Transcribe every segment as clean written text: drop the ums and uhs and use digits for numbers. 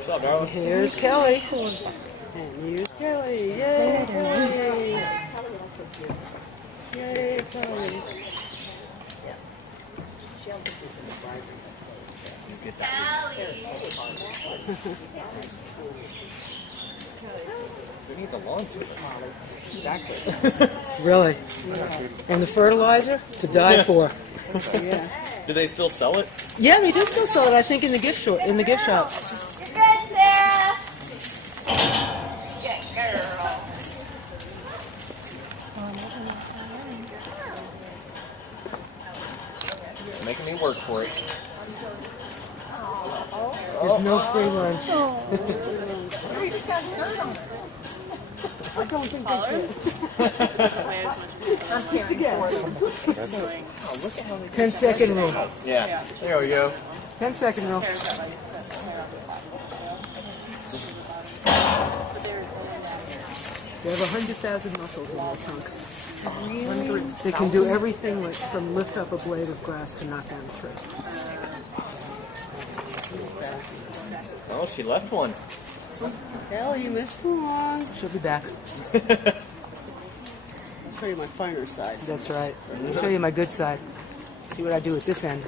What's up, darling? Here's Kelly. And here's Kelly. Yay, Kelly. Yay, Kelly. You get that. We need the lawn service. Exactly. Really? Yeah. And the fertilizer? To die for. Yeah. Do they still sell it? Yeah, they do still sell it, I think, in the gift shop. You're good, Sarah. Good girl. Making me work for it. There's no free lunch. We just got hurt. I don't think that's it. I'm caring for them. 10-second rule. Yeah. There we go. 10-second rule. They have 100,000 muscles in their trunks. Really? They can do everything like from lift up a blade of grass to knock down a tree. Oh, she left one. Kelly, you missed one. She'll be back. I'll show you my finer side. That's right. I'll show you my good side. See what I do at this end.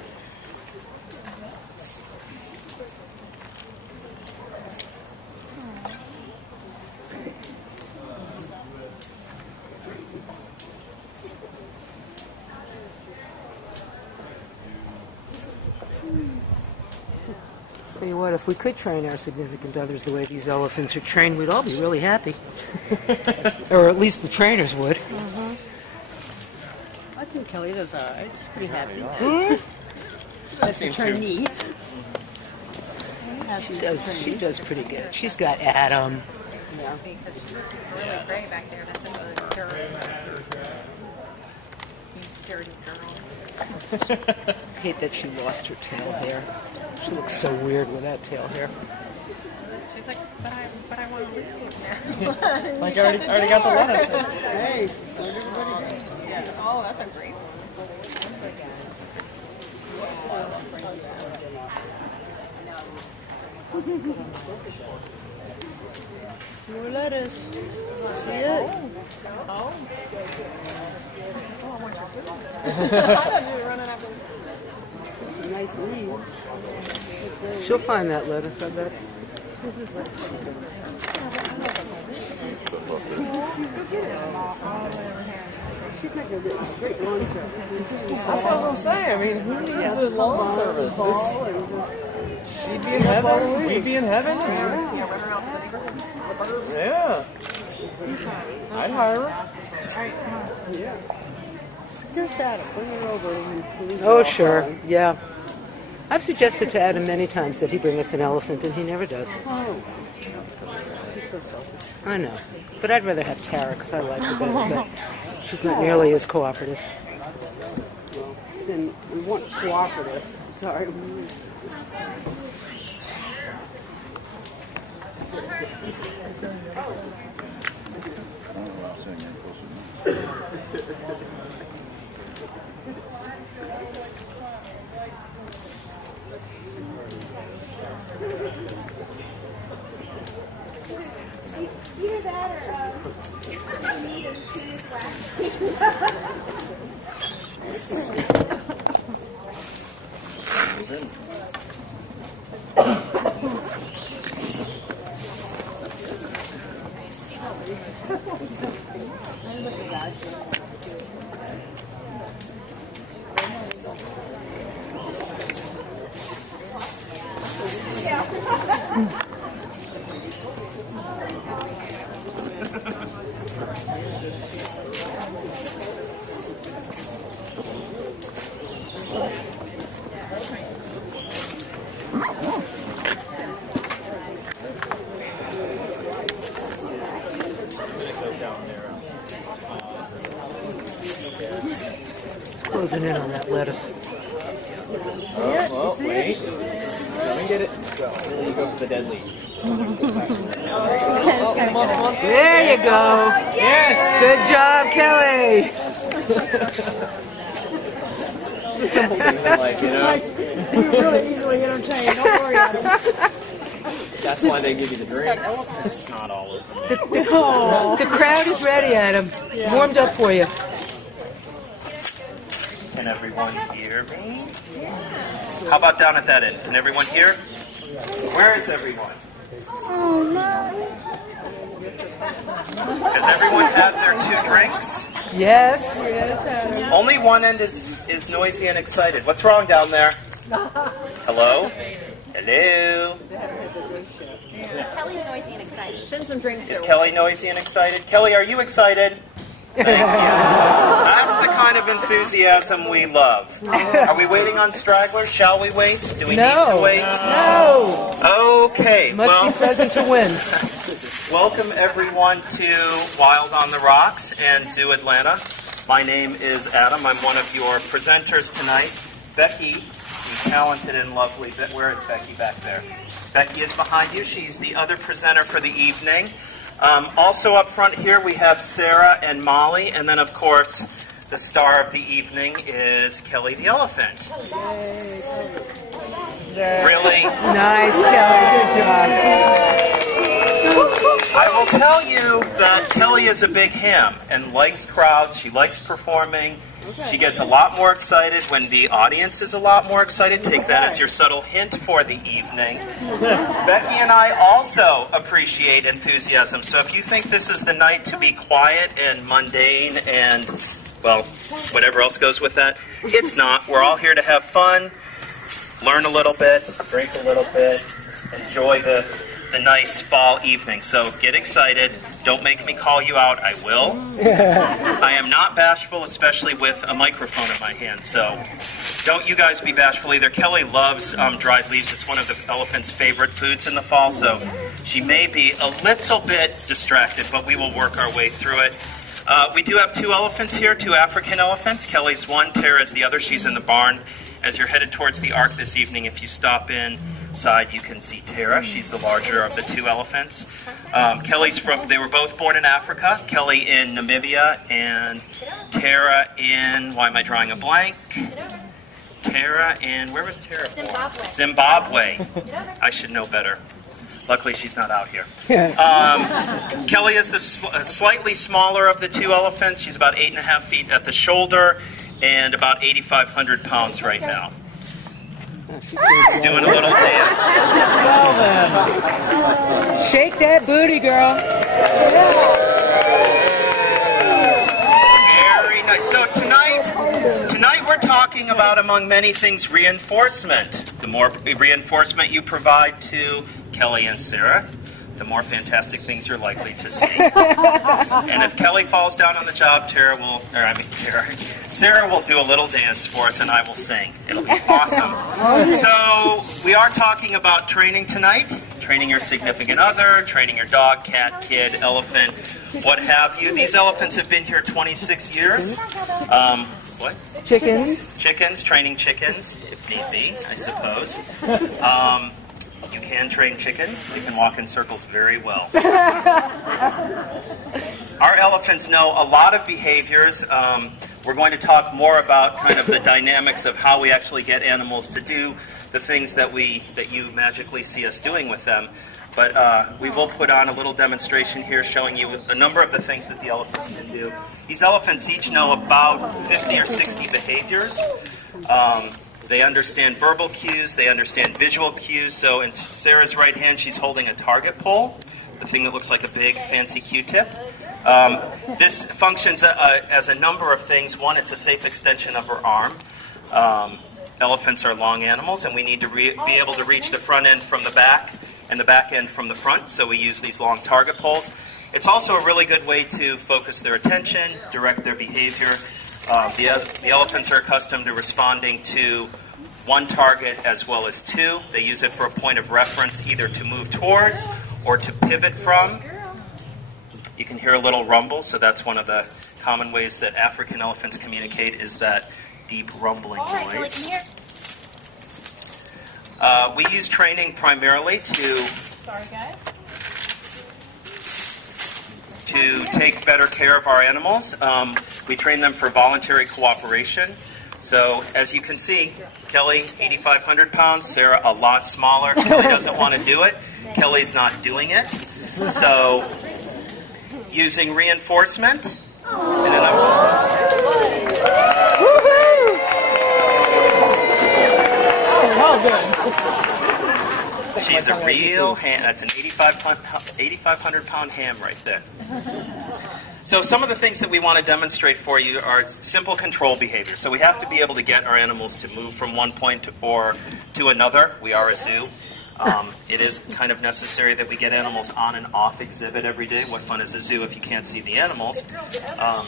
Tell you what, if we could train our significant others the way these elephants are trained, we'd all be really happy. Or at least the trainers would. I think Kelly does alright. She's pretty happy. That's the trainee. She does pretty good. She's got Adam. Yeah. Really great back there. That's a dirty girl. I hate that she lost her tail hair. She looks so weird with that tail hair. She's like, but I want to leave now. Like I already got the lettuce. Hey. Oh, that's a great one. More lettuce. See it? Oh. It's a nice leaf. She'll find that lettuce, I bet. She's not going to get a great lawn service. That's what I was gonna say. I mean, who needs a lawn service? She'd be in heaven. We'd be in heaven. Yeah. I'd hire her. Yeah. Just Adam, bring her over. And Oh, sure. Yeah. I've suggested to Adam many times that he bring us an elephant, and he never does. Oh. She's so selfish. I know. But I'd rather have Tara, because I like her better, but she's not nearly as cooperative. Well, then we want cooperative. Sorry. Either that or need a tooth waxing. Closing in on that lettuce. Oh, wait. Let me get it. Go. There you go for the dead leaf. There you go. Yes! Good job, Kelly. It's a simple thing in life, you know? You're really easily entertained. Don't worry about it. That's why they give you the drink. It's not all over. The crowd is ready, Adam. Warmed up for you. Can everyone hear me? How about down at that end? Can everyone hear? Where is everyone? Has everyone had their 2 drinks? Yes. Only one end is noisy and excited. What's wrong down there? Hello? Hello? Kelly's noisy and excited. Send some drinks. Is Kelly noisy and excited? Kelly, are you excited? Thank you. That's the kind of enthusiasm we love. Are we waiting on stragglers? Shall we wait? Do we need to wait? No. Okay. Must be present to win. Welcome everyone to Wild on the Rocks and Zoo Atlanta. My name is Adam. I'm one of your presenters tonight. Becky, the talented and lovely, where is Becky back there? Becky is behind you. She's the other presenter for the evening. Also up front here we have Sarah and Molly, and then of course the star of the evening is Kelly the elephant. Really? Nice, Kelly. Good job. I will tell you that Kelly is a big ham and likes crowds. She likes performing. She gets a lot more excited when the audience is a lot more excited. Take that as your subtle hint for the evening. Becky and I also appreciate enthusiasm. So if you think this is the night to be quiet and mundane and, well, whatever else goes with that, it's not. We're all here to have fun, learn a little bit, drink a little bit, enjoy the nice fall evening. So get excited. Don't make me call you out. I will. I am not bashful, especially with a microphone in my hand. So don't you guys be bashful either. Kelly loves dried leaves. It's one of the elephant's favorite foods in the fall. So she may be a little bit distracted, but we will work our way through it. We do have 2 elephants here, 2 African elephants. Kelly's one, Tara's the other. She's in the barn. As you're headed towards the Ark this evening, if you stop inside, you can see Tara. She's the larger of the 2 elephants. They were both born in Africa. Kelly in Namibia and Tara in, why am I drawing a blank? Tara in, where was Tara born? Zimbabwe. I should know better. Luckily, she's not out here. Kelly is the slightly smaller of the 2 elephants. She's about 8.5 feet at the shoulder and about 8,500 pounds right now. Doing a little dance. Shake that booty, girl. Very nice. So tonight we're talking about, among many things, reinforcement. The more reinforcement you provide to Kelly and Sarah, the more fantastic things you're likely to see. And if Kelly falls down on the job, Sarah will do a little dance for us and I will sing. It'll be awesome. So we are talking about training tonight. Training your significant other, training your dog, cat, kid, elephant, what have you. These elephants have been here 26 years. What? Chickens, training chickens, if need be, I suppose. You can train chickens. You can walk in circles very well. Our elephants know a lot of behaviors. We're going to talk more about kind of the dynamics of how we actually get animals to do the things that you magically see us doing with them. But we will put on a little demonstration here showing you a number of the things that the elephants can do. These elephants each know about 50 or 60 behaviors. They understand verbal cues, they understand visual cues. So in Sarah's right hand, she's holding a target pole, the thing that looks like a big fancy Q-tip. This functions as a number of things. One, it's a safe extension of her arm. Elephants are long animals, and we need to be able to reach the front end from the back and the back end from the front, so we use these long target poles. It's also a really good way to focus their attention, direct their behavior. The elephants are accustomed to responding to one target as well as 2. They use it for a point of reference, either to move towards or to pivot from. You can hear a little rumble, so that's one of the common ways that African elephants communicate, is that deep rumbling noise. We use training primarily to take better care of our animals. We train them for voluntary cooperation. So as you can see, Kelly, 8,500 pounds, Sarah, a lot smaller. Kelly doesn't want to do it. Kelly's not doing it. So, using reinforcement. And then she's a real ham. That's an 8,500 pound ham right there. So some of the things that we want to demonstrate for you are simple control behavior. So we have to be able to get our animals to move from one point to another. We are a zoo. It is kind of necessary that we get animals on and off exhibit every day. What fun is a zoo if you can't see the animals?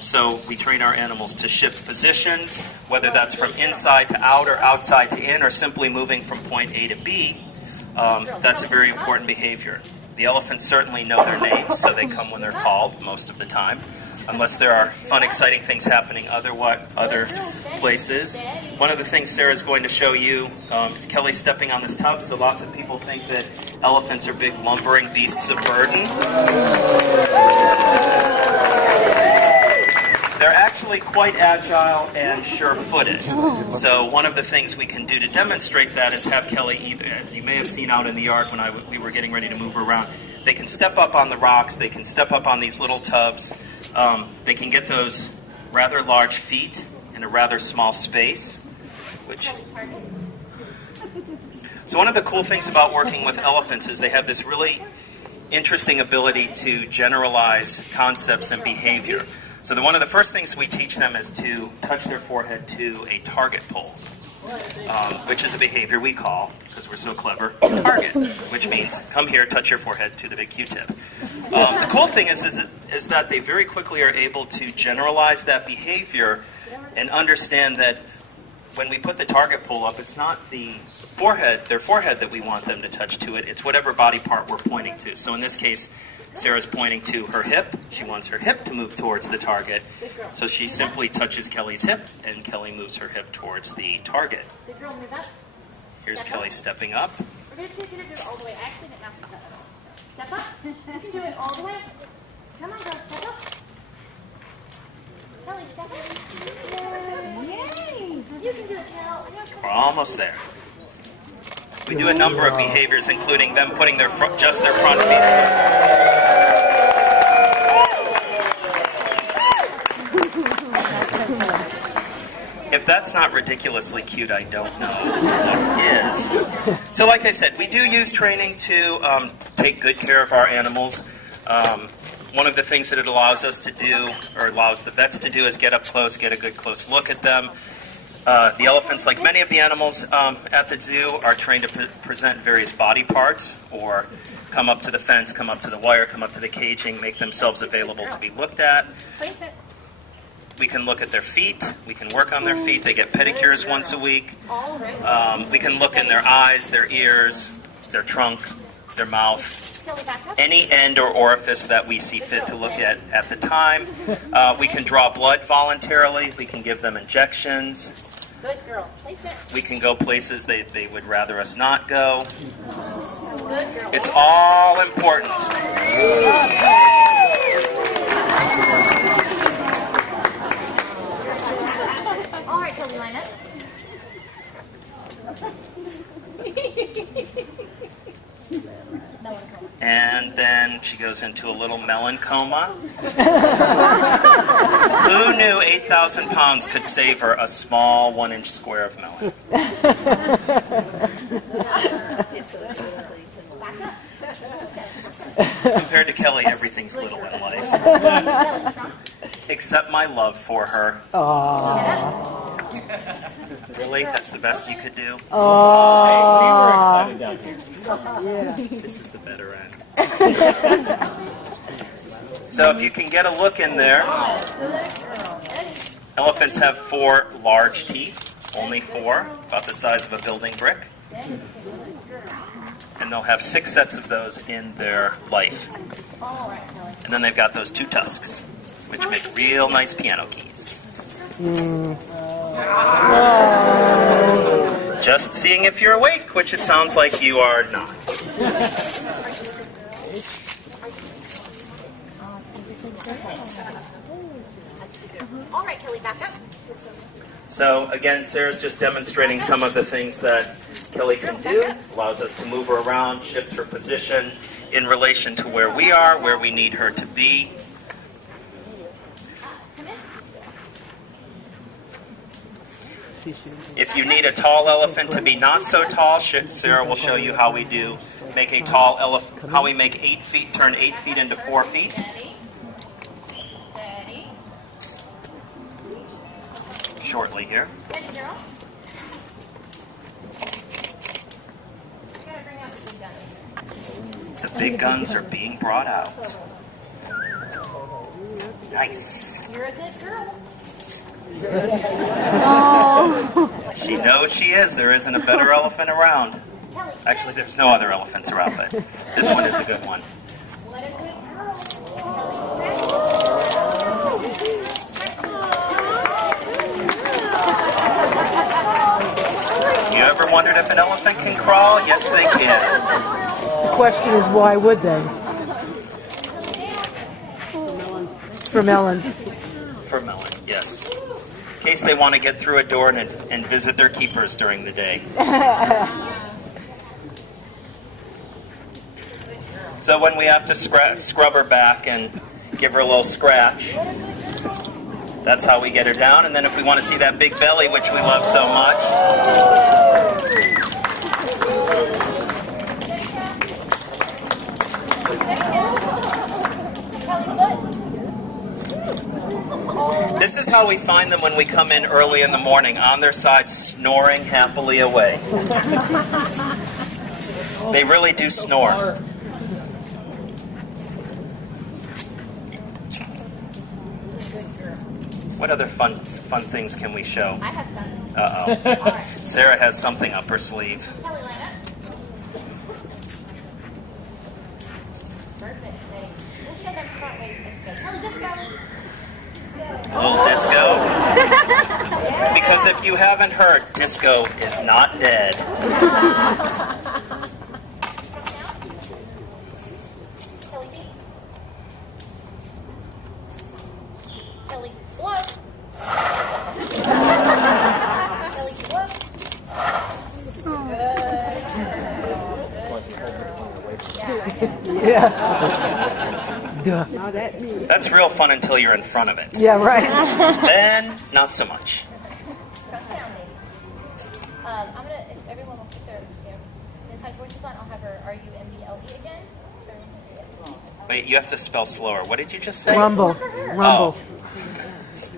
So we train our animals to shift positions, whether that's from inside to out or outside to in, or simply moving from point A to B. That's a very important behavior. The elephants certainly know their names, so they come when they're called most of the time, unless there are fun, exciting things happening other places. One of the things Sarah's going to show you is Kelly stepping on this tub, so lots of people think that elephants are big lumbering beasts of burden. They're actually quite agile and sure-footed. So one of the things we can do to demonstrate that is have Kelly, either, as you may have seen out in the yard when we were getting ready to move her around, they can step up on the rocks, they can step up on these little tubs, they can get those rather large feet in a rather small space. So one of the cool things about working with elephants is they have this really interesting ability to generalize concepts and behavior. So one of the first things we teach them is to touch their forehead to a target pole, which is a behavior we call, because we're so clever, target, which means come here, touch your forehead to the big Q-tip. The cool thing is that they very quickly are able to generalize that behavior and understand that when we put the target pole up, it's not their forehead that we want them to touch to it, it's whatever body part we're pointing to. So in this case, Sarah's pointing to her hip. She wants her hip to move towards the target. So she simply touches Kelly's hip, and Kelly moves her hip towards the target. Here's Kelly stepping up. We're going to take you to do it all the way. I actually didn't ask you that. Step up. You can do it all the way. Come on, girl. Step up. Kelly, step up. Yay! You can do it, Kel. We're almost there. We do a number of behaviors, including them putting just their front feet. If that's not ridiculously cute, I don't know what is. So like I said, we do use training to take good care of our animals. One of the things that it allows us to do, or allows the vets to do, is get up close, get a good close look at them. The elephants, like many of the animals at the zoo, are trained to present various body parts, or come up to the fence, come up to the wire, come up to the caging, make themselves available to be looked at. We can look at their feet. We can work on their feet. They get pedicures once a week. We can look in their eyes, their ears, their trunk, their mouth, any end or orifice that we see fit to look at the time. We can draw blood voluntarily. We can give them injections. Good girl. Place it. We can go places they would rather us not go. Good girl. It's all important. All right, Kelly, line up. And then she goes into a little melon coma. Who knew 8,000 pounds could save her a small 1-inch square of melon? Compared to Kelly, everything's little in life. Except my love for her. Aww. Really? That's the best you could do? Aww. We were excited down here. Yeah. This is the better end. So if you can get a look in there, elephants have 4 large teeth, only 4, about the size of a building brick. And they'll have 6 sets of those in their life. And then they've got those 2 tusks, which make real nice piano keys. Just seeing if you're awake, which it sounds like you are not. All right, Kelly, back up. So again, Sarah's just demonstrating some of the things that Kelly can do. Allows us to move her around, shift her position in relation to where we are, where we need her to be. If you need a tall elephant to be not so tall, Sarah will show you how we do make a tall elephant, how we make 8 feet, turn 8 feet into 4 feet. Steady. Shortly here. Steady, girl. You gotta bring out the big guns. The big guns are being brought out. Nice. You're a good girl. She knows she is. There isn't a better elephant around. Kelly, Actually, there's no other elephants around, but this one is a good one. what a good girl. Kelly, stretch. You ever wondered if an elephant can crawl? Yes, they can. The question is, why would they? From Ellen. For Melon, yes. In case they want to get through a door and visit their keepers during the day. So when we have to scrub her back and give her a little scratch, that's how we get her down. And then if we want to see that big belly, which we love so much, this is how we find them when we come in early in the morning, on their side, snoring happily away. They really do snore. What other fun things can we show? I have some. Uh-oh. All right. Sarah has something up her sleeve. Kelly, line up. Perfect. Ready. We'll show them front ways disco. Kelly, disco. A little disco. Because if you haven't heard, disco is not dead. Kelly, feet. Kelly, blow. Kelly, blow. Good. Yeah. Not at me. That's real fun until you're in front of it. Yeah, right. Then, not so much. Press down, ladies. I'm gonna, if everyone will keep their inside voices on, I'll have her R-U-M-B-L-E again, so everyone can see it. Wait, you have to spell slower. What did you just say? Rumble. Rumble.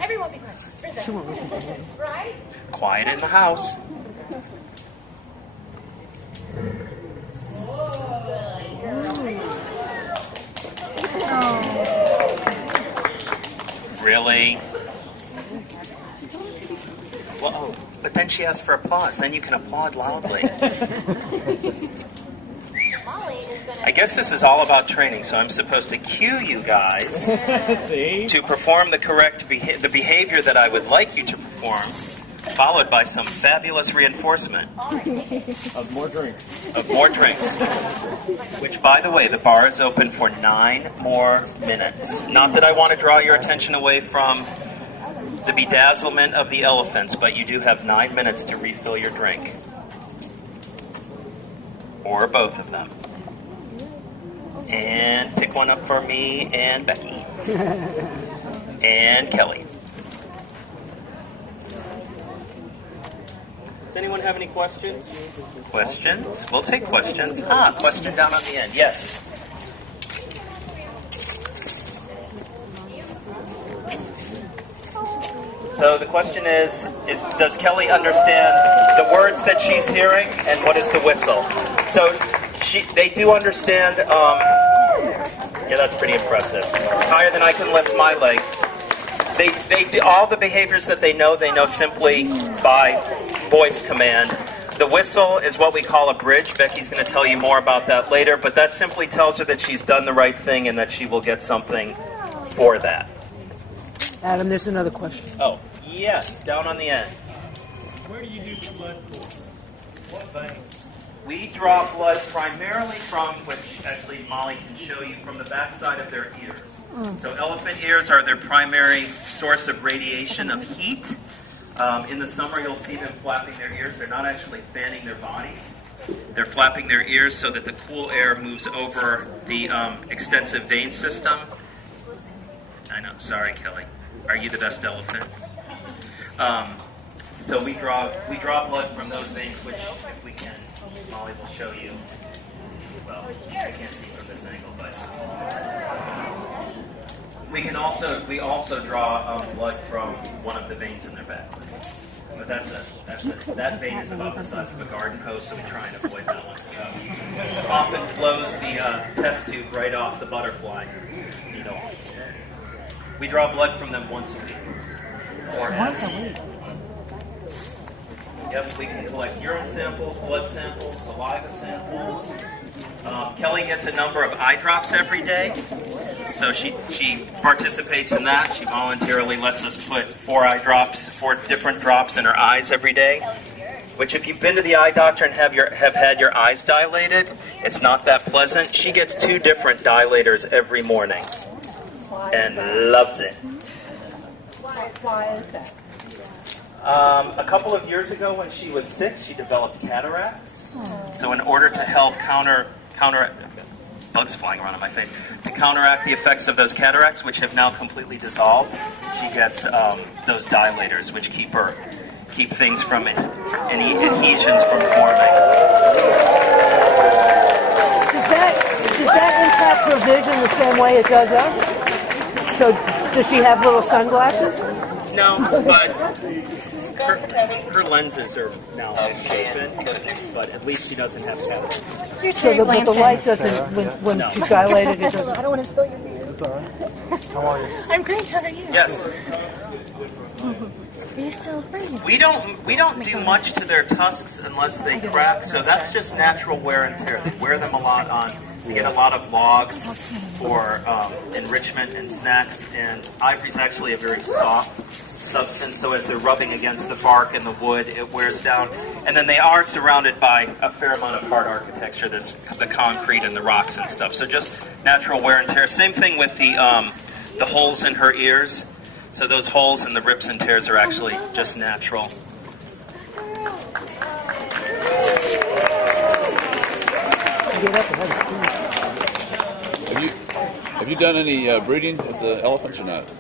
Everyone be quiet. For a second. She won't listen to me. Right? Quiet in the house. Really? Whoa. But then she asked for applause. Then you can applaud loudly. Molly is gonna. I guess this is all about training, so I'm supposed to cue you guys See? to perform the correct the behavior that I would like you to perform, followed by some fabulous reinforcement Of more drinks. of more drinks. Which, by the way, the bar is open for 9 more minutes. Not that I want to draw your attention away from the bedazzlement of the elephants, but you do have 9 minutes to refill your drink. Or both of them. And pick one up for me and Becky. And Kelly. Does anyone have any questions? Questions? We'll take questions. Question down on the end. Yes. So the question is does Kelly understand the words that she's hearing and what is the whistle? So they do understand, yeah, that's pretty impressive. Higher than I can lift my leg. They do all the behaviors that they know simply by voice command. The whistle is what we call a bridge. Becky's going to tell you more about that later, but that simply tells her that she's done the right thing and that she will get something for that. Adam, there's another question. Oh, yes, down on the end. Where do you do the blood for? What vein? We draw blood primarily from, which actually Molly can show you, from the backside of their ears. So elephant ears are their primary source of radiation of heat. In the summer, you'll see them flapping their ears. They're not actually fanning their bodies. They're flapping their ears so that the cool air moves over the extensive vein system. I know. Sorry, Kelly. Are you the best elephant? So we draw blood from those veins, which, if we can, Molly will show you. Well, I can't see from this angle, but we also draw blood from one of the veins in their back. But that vein is about the size of a garden hose, so we try and avoid that one. So often flows the test tube right off the butterfly needle. We draw blood from them once a week. Once a week. Yep, we can collect urine samples, blood samples, saliva samples. Kelly gets a number of eye drops every day, so she participates in that. She voluntarily lets us put 4 different drops in her eyes every day. Which, if you've been to the eye doctor and have had your eyes dilated, it's not that pleasant. She gets 2 different dilators every morning, and loves it. Why is that? A couple of years ago, when she was sick, she developed cataracts. So in order to help counteract bugs flying around in my face, to counteract the effects of those cataracts, which have now completely dissolved, she gets those dilators, which keep things from any adhesions from forming. Does that impact her vision the same way it does us? So does she have little sunglasses? No, but her lenses are now misshapen, but at least she doesn't have cataracts. So the light doesn't, when she's dilated, it doesn't. I don't want to spill your beer. It's all right. How are you? I'm great. How are you? Yes. Are you still breathing? We don't do much to their tusks unless they crack, so that's just natural wear and tear. They wear them a lot on. They get a lot of logs for enrichment and snacks, and ivory's actually a very soft substance, so as they're rubbing against the bark and the wood, it wears down. And then they are surrounded by a fair amount of hard architecture, the concrete and the rocks and stuff. So just natural wear and tear. Same thing with the holes in her ears. So those holes and the rips and tears are actually just natural. Have you done any breeding with the elephants or not?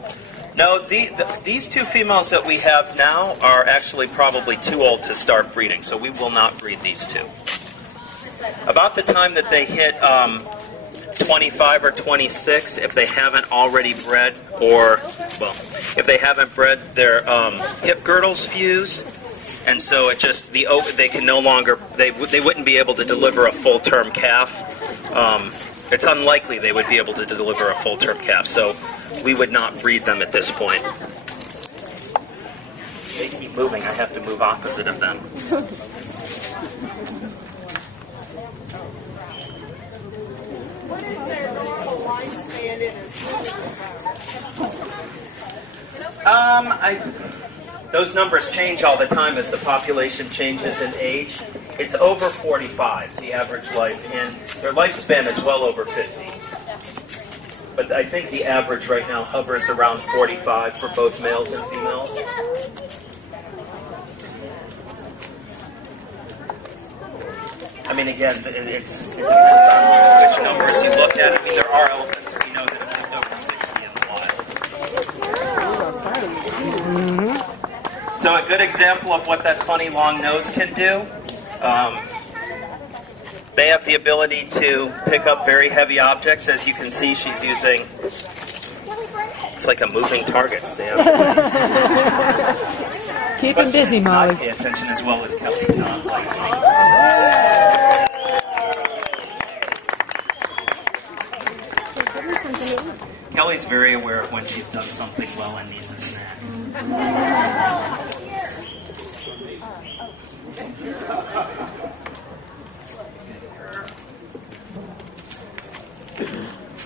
No, these 2 females that we have now are actually probably too old to start breeding, so we will not breed these 2. About the time that they hit 25 or 26, if they haven't already bred, if they haven't bred, their hip girdles fuse, and so it just they can no longer they wouldn't be able to deliver a full-term calf. It's unlikely they would be able to deliver a full-term calf, so we would not breed them at this point. They keep moving. I have to move opposite of them. What is their normal lifespan in a Those numbers change all the time as the population changes in age. It's over 45, the average life, and their lifespan is well over 50. But I think the average right now hovers around 45 for both males and females. I mean, again, it depends on which numbers you look at. I mean, there are elephants that we know that have lived over 60 in the wild. So a good example of what that funny long nose can do, they have the ability to pick up very heavy objects. As you can see, she's using, it's like a moving target stand. Keep him busy, Molly. Pay attention as well as Kelly. Kelly's very aware of when she's done something well and needs a snack.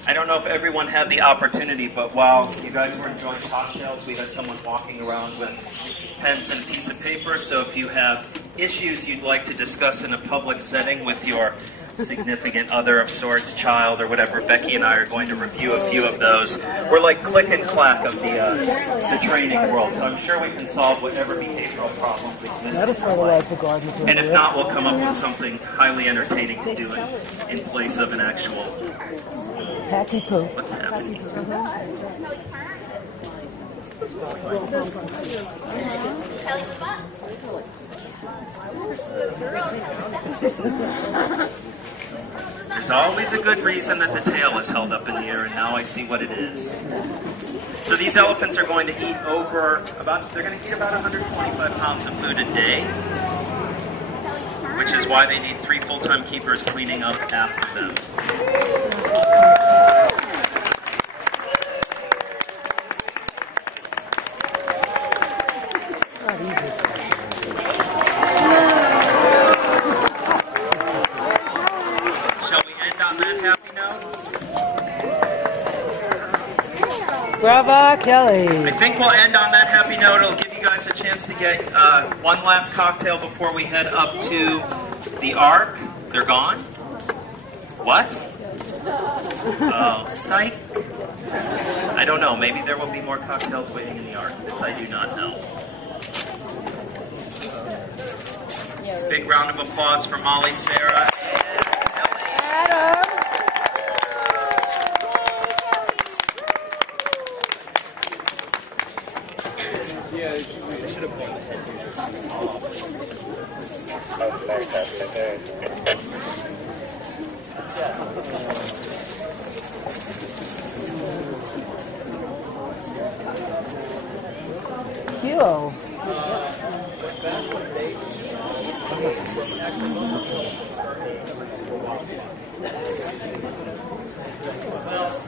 I don't know if everyone had the opportunity, but while you guys were enjoying cocktails, we had someone walking around with pens and a piece of paper. So if you have issues you'd like to discuss in a public setting with your significant other of sorts, child or whatever. Becky and I are going to review a few of those. We're like click and clack of the training world, so I'm sure we can solve whatever behavioral problems exist. That'll fertilize the garden. And if not, we'll come up with something highly entertaining to do in place of an actual... Happy poo. What's happening? Kelly, what's up? There's always a good reason that the tail is held up in the air, and now I see what it is. So these elephants are going to eat they're going to eat about 125 pounds of food a day, which is why they need 3 full-time keepers cleaning up after them. Brava, Kelly. I think we'll end on that happy note. It'll give you guys a chance to get one last cocktail before we head up to the Ark. They're gone? What? Oh, psych. I don't know. Maybe there will be more cocktails waiting in the Ark. This I do not know. Big round of applause for Molly, Sarah, and Adam. Yeah, it should have pointed. Kilo. Well,